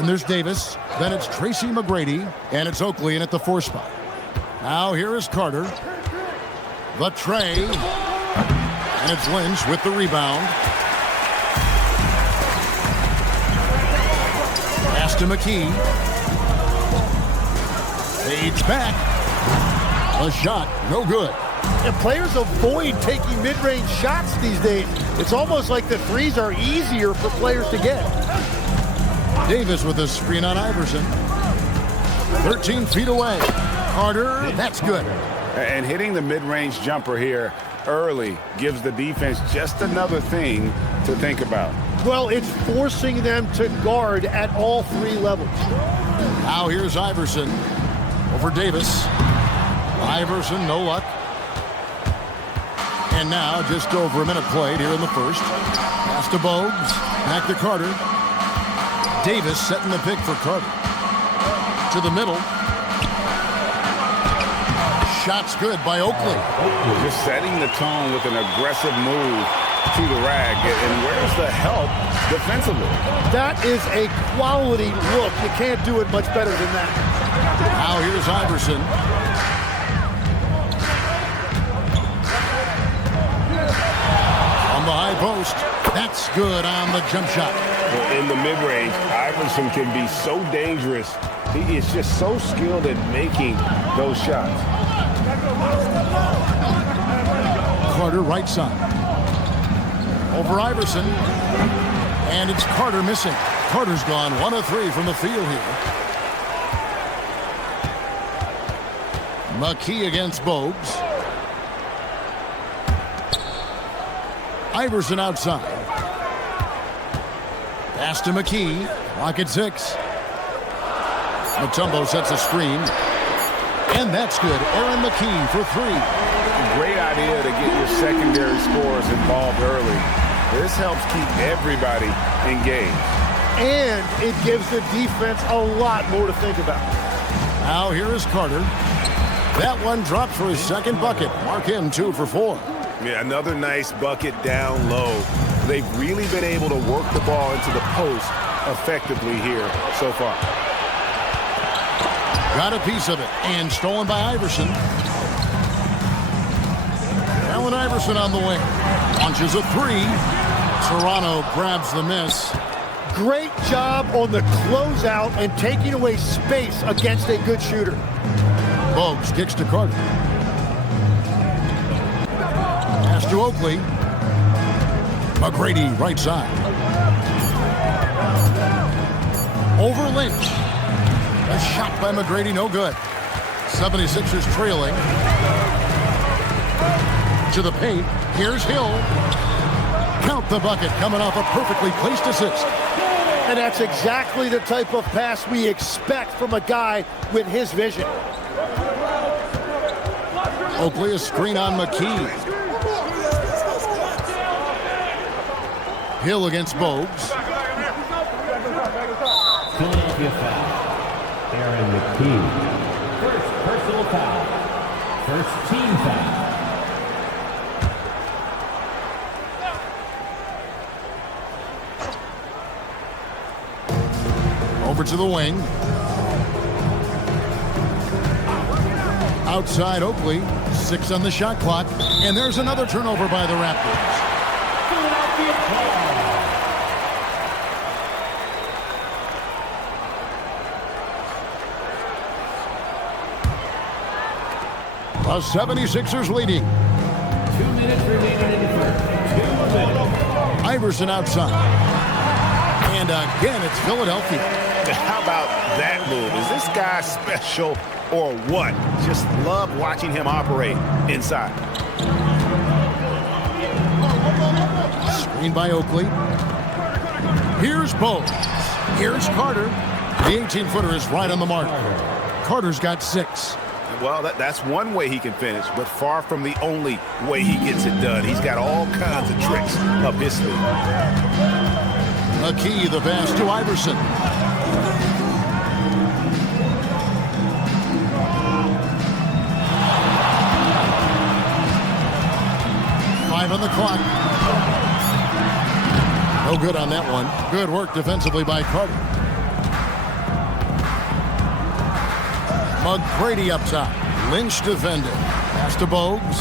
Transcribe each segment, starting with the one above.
Then there's Davis. Then it's Tracy McGrady. And it's Oakley in at the 4 spot. Now here is Carter. The tray. And it's Lynch with the rebound. Pass to McKee. Fades back. A shot, no good. And players avoid taking mid-range shots these days. It's almost like the threes are easier for players to get. Davis with a screen on Iverson. 13 feet away. Carter, that's good. And hitting the mid-range jumper here early gives the defense just another thing to think about. Well, it's forcing them to guard at all 3 levels. Now here's Iverson over Davis. Iverson, no luck. And now just over a minute played here in the first. Pass to Bogues. Back to Carter. Davis setting the pick for Carter. To the middle. Shot's good by Oakley. Just setting the tone with an aggressive move to the rag. And where's the help defensively? That is a quality look. You can't do it much better than that. Now here's Iverson. On the high post. That's good on the jump shot. In the mid-range, Iverson can be so dangerous. He is just so skilled at making those shots. Carter right side. Over Iverson. And it's Carter missing. Carter's gone 1 of 3 from the field here. McKee against Bogues. Iverson outside. Pass to McKee. Rocket 6. Mutombo sets a screen. And that's good. Aaron McKee for 3. Great idea to get your secondary scorers involved early. This helps keep everybody engaged. And it gives the defense a lot more to think about. Now here is Carter. That one dropped for his second bucket. Mark him 2 for 4. Yeah, another nice bucket down low. They've really been able to work the ball into the post effectively here so far. Got a piece of it, and stolen by Iverson. Allen Iverson on the wing. Launches a 3. Toronto grabs the miss. Great job on the closeout and taking away space against a good shooter. Bogues kicks to Carter. Pass to Oakley. McGrady right side. Over Lynch. A shot by McGrady, no good. 76ers trailing. To the paint. Here's Hill. Count the bucket coming off a perfectly placed assist. And that's exactly the type of pass we expect from a guy with his vision. Oakley a screen on McKee. Hill against Bogues. Philadelphia foul. Aaron McKee. First personal foul. First team foul. Over to the wing. Outside Oakley. 6 on the shot clock. And there's another turnover by the Raptors. Philadelphia ball. The 76ers leading. 2 minutes remaining in the first. 2 minutes. Iverson outside. And again, it's Philadelphia. How about that move? Is this guy special or what? Just love watching him operate inside. Screen by Oakley. Here's Bogues. Here's Carter. The 18-footer is right on the mark. Carter's got 6. Well, that's one way he can finish, but far from the only way he gets it done. He's got all kinds of tricks up his sleeve. McKee, the pass to Iverson. Five on the clock. No good on that one. Good work defensively by Carter. McGrady up top. Lynch defending. Pass to Bogues.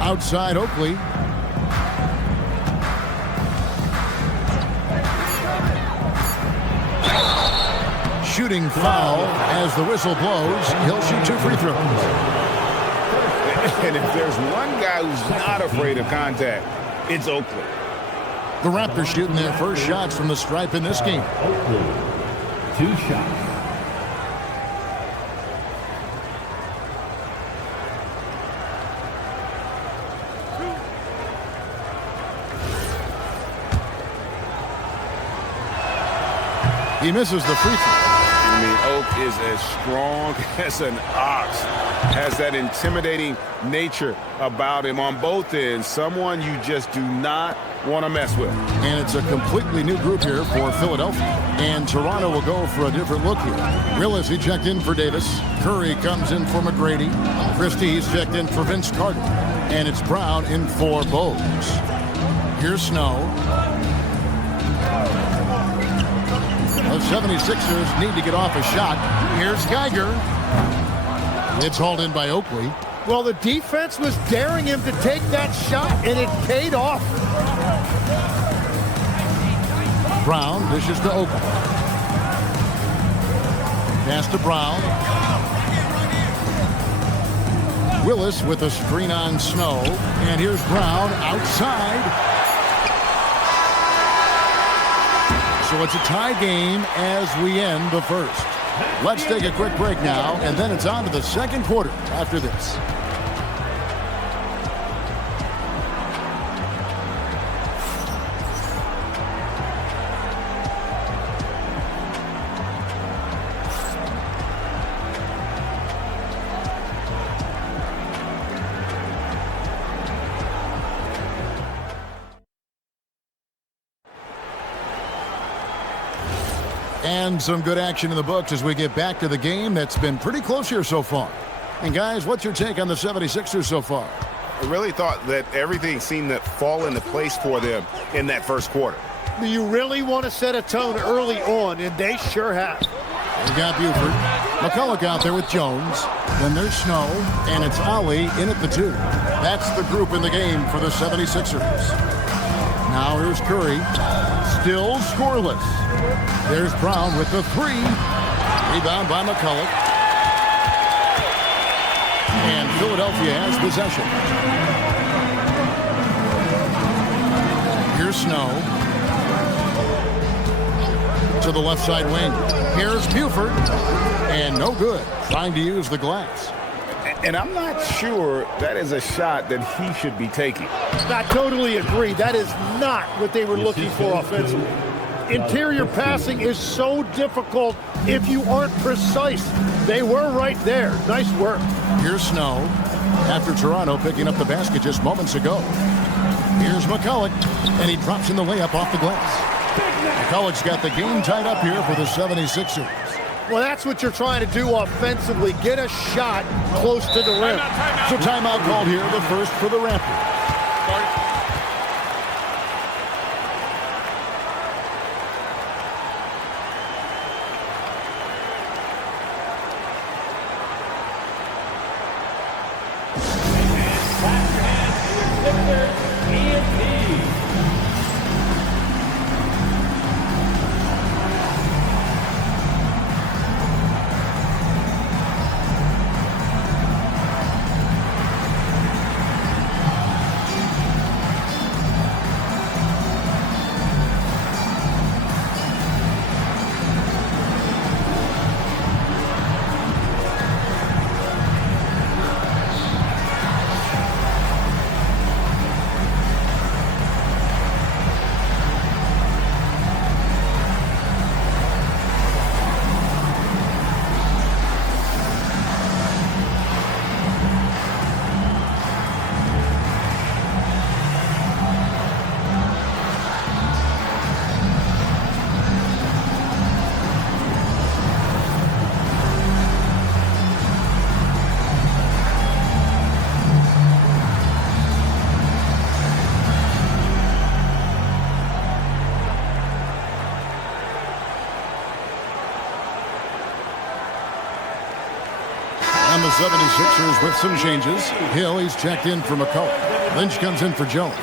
Outside Oakley. Shooting foul as the whistle blows. He'll shoot 2 free throws. And if there's one guy who's not afraid of contact, it's Oakley. The Raptors shooting their first shots from the stripe in this game. Oakley, 2 shots. He misses the free throw. I mean, Oak is as strong as an ox. Has that intimidating nature about him on both ends. Someone you just do not want to mess with. And it's a completely new group here for Philadelphia. And Toronto will go for a different look here. Willis, he checked in for Davis. Curry comes in for McGrady. Christie's checked in for Vince Carter. And it's Brown in for Bogues. Here's Snow. The 76ers need to get off a shot. Here's Geiger. It's hauled in by Oakley. Well, the defense was daring him to take that shot, and it paid off. Brown dishes to Oakley. Pass to Brown. Willis with a screen on Snow. And here's Brown outside. So it's a tie game as we end the first. Let's take a quick break now, and then it's on to the second quarter after this. And some good action in the books as we get back to the game that's been pretty close here so far. And guys, what's your take on the 76ers so far? I really thought that everything seemed to fall into place for them in that first quarter. You really want to set a tone early on, and they sure have. We got Buford. McCulloch out there with Jones. Then there's Snow, and it's Ollie in at the 2. That's the group in the game for the 76ers. Now here's Curry. Still scoreless. There's Brown with the 3. Rebound by McCulloch. And Philadelphia has possession. Here's Snow. To the left side wing. Here's Buford. And no good. Trying to use the glass. And I'm not sure that is a shot that he should be taking. I totally agree. That is not what they were looking for offensively. Interior passing is so difficult if you aren't precise. They were right there. Nice work. Here's Snow. After Toronto picking up the basket just moments ago. Here's McCulloch. And he drops in the layup off the glass. McCulloch's got the game tied up here for the 76ers. Well, that's what you're trying to do offensively. Get a shot close to the rim. So timeout called here, the first for the Raptors. 76ers with some changes. Hill, he's checked in for McCullough. Lynch comes in for Jones.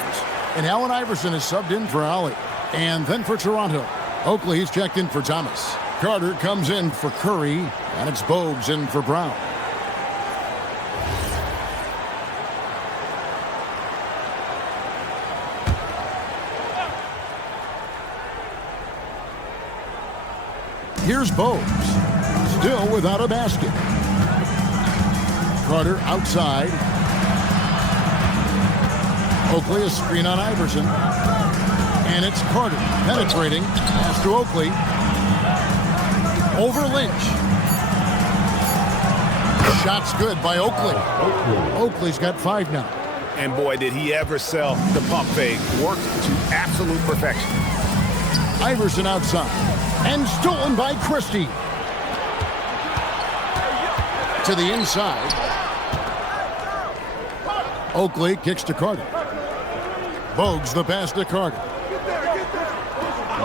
And Allen Iverson is subbed in for Ollie. And then for Toronto, Oakley, he's checked in for Thomas. Carter comes in for Curry. And it's Bogues in for Brown. Here's Bogues, still without a basket. Carter outside. Oakley, a screen on Iverson. And it's Carter penetrating. Pass to Oakley. Over Lynch. Shot's good by Oakley. Oakley's got 5 now. And boy, did he ever sell the pump fake. Worked to absolute perfection. Iverson outside. And stolen by Christie. To the inside. Oakley kicks to Carter. Bogues the pass to Carter.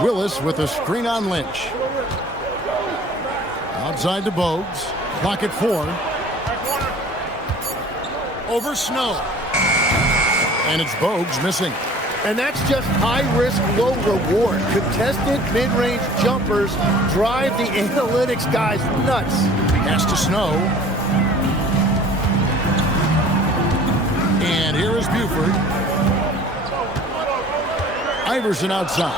Willis with a screen on Lynch. Outside to Bogues. Clock at 4. Over Snow. And it's Bogues missing. And that's just high risk, low reward. Contested mid-range jumpers drive the analytics guys nuts. Pass to Snow. And here is Buford. Iverson outside.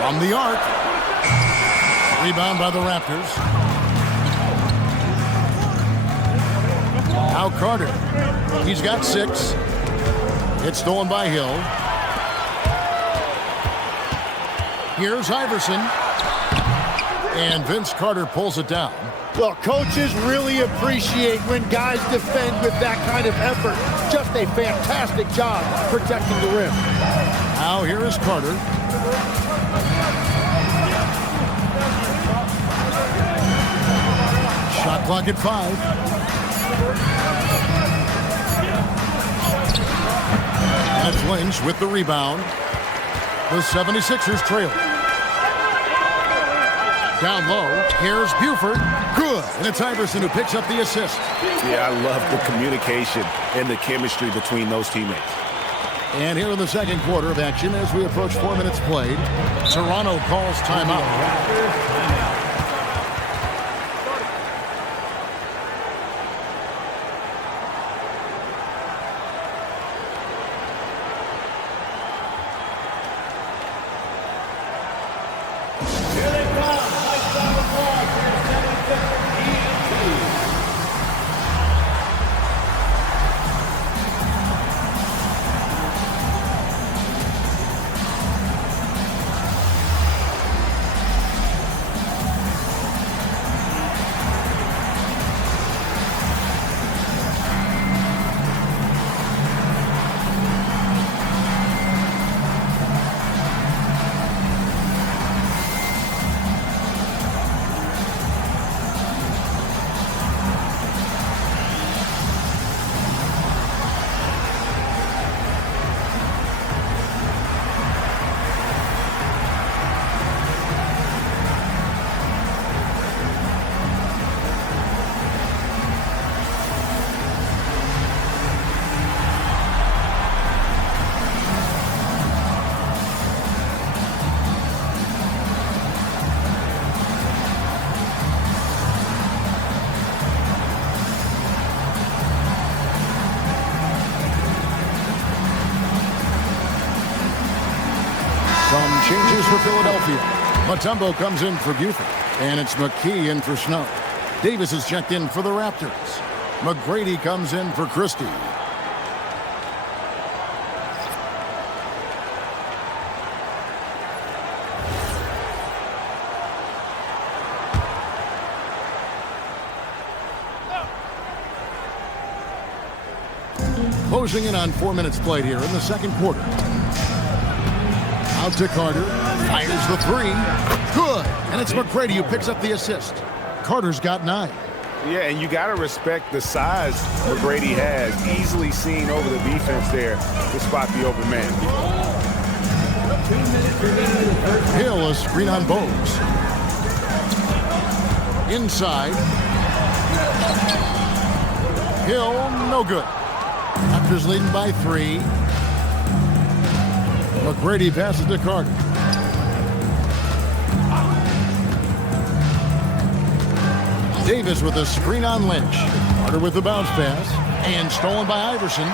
From the arc. Rebound by the Raptors. Now Carter. He's got 6. It's stolen by Hill. Here's Iverson. And Vince Carter pulls it down. Well, coaches really appreciate when guys defend with that kind of effort. Just a fantastic job protecting the rim. Now here is Carter. Shot clock at 5. That's Lynch with the rebound. The 76ers trail. Down low, here's Buford. Good. And it's Iverson who picks up the assist. Yeah, I love the communication and the chemistry between those teammates. And here in the second quarter of action, as we approach 4 minutes played, Toronto calls timeout. Some changes for Philadelphia. Mutombo comes in for Buford. And it's McKee in for Snow. Davis is checked in for the Raptors. McGrady comes in for Christie. Closing in on 4 minutes played here in the second quarter. Out to Carter. Fires the 3. Good. And it's McGrady who picks up the assist. Carter's got 9. Yeah, and you got to respect the size McGrady has. Easily seen over the defense there to spot the open man. 2 minutes remaining in the first. Hill, a screen on Bogues. Inside. Hill, no good. Raptors leading by 3. McGrady passes to Carter. Davis with a screen on Lynch. Carter with the bounce pass. And stolen by Iverson.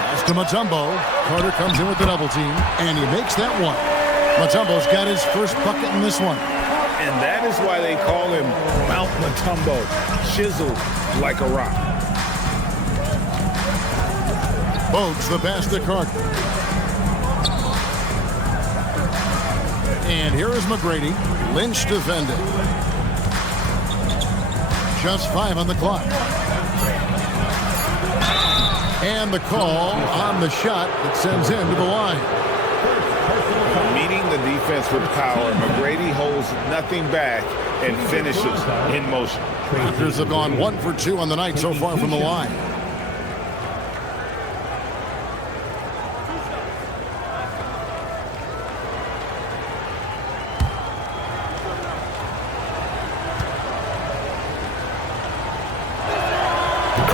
Pass to Mutombo. Carter comes in with the double team. And he makes that one. Mutombo's got his first bucket in this one. And that is why they call him Mount Mutombo. Chiseled like a rock. Bogues the pass to Carter. And here is McGrady. Lynch defending. Just 5 on the clock. And the call on the shot that sends him to the line. Meeting the defense with power, McGrady holds nothing back and finishes in motion. Raptors have gone 1 for 2 on the night so far from the line.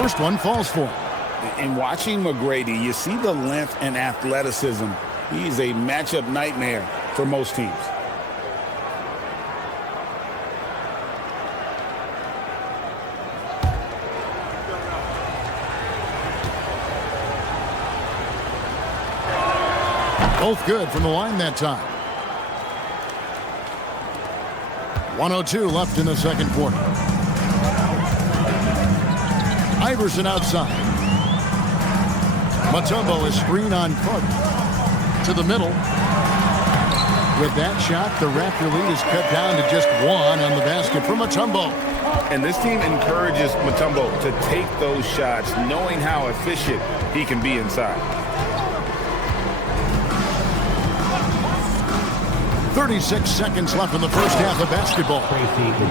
First one falls for him. In watching McGrady, you see the length and athleticism. He is a matchup nightmare for most teams. Both good from the line that time. 1:02 left in the second quarter. Iverson outside. Mutombo is screen on Carter. To the middle. With that shot, the Raptor lead is cut down to just 1 on the basket for Mutombo. And this team encourages Mutombo to take those shots, knowing how efficient he can be inside. 36 seconds left in the first half of basketball.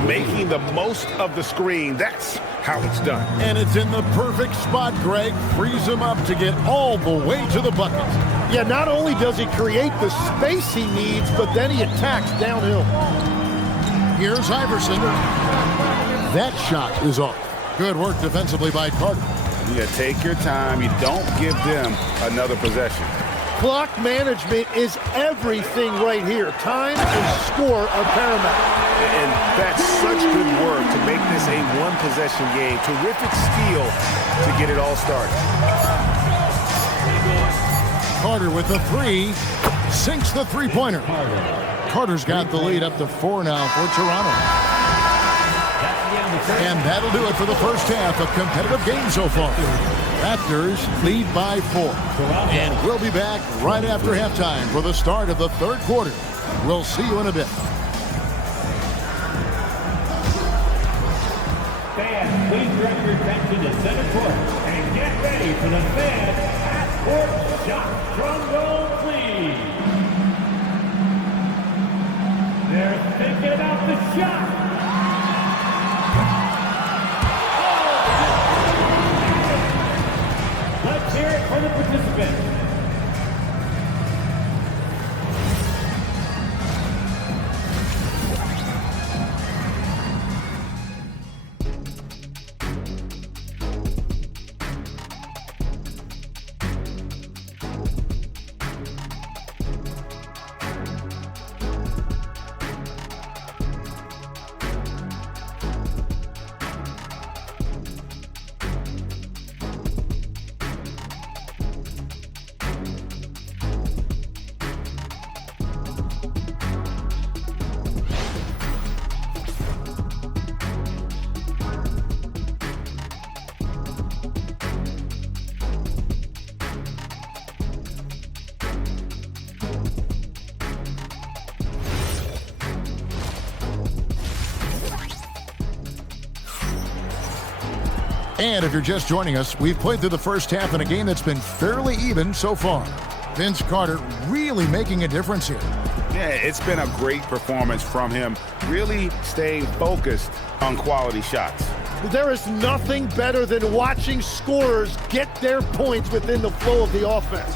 Making the most of the screen, that's how it's done. And it's in the perfect spot, Greg. Frees him up to get all the way to the bucket. Yeah, not only does he create the space he needs, but then he attacks downhill. Here's Iverson. That shot is off. Good work defensively by Carter. Yeah, take your time. You don't give them another possession. Clock management is everything right here. Time and score are paramount. And that's such good work to make this a one-possession game. Terrific steal to get it all started. Carter with the 3. Sinks the three-pointer. Carter's got the lead up to 4 now for Toronto. And that'll do it for the first half. A competitive game so far. Raptors lead by 4. And we'll be back right after halftime for the start of the third quarter. We'll see you in a bit. Fans, please direct your attention to center court and get ready for the fans half-court shot from goal, please. They're thinking about the shot. Let's hear it for the participants. And if you're just joining us, we've played through the first half in a game that's been fairly even so far. Vince Carter really making a difference here. Yeah, it's been a great performance from him, really staying focused on quality shots. There is nothing better than watching scorers get their points within the flow of the offense.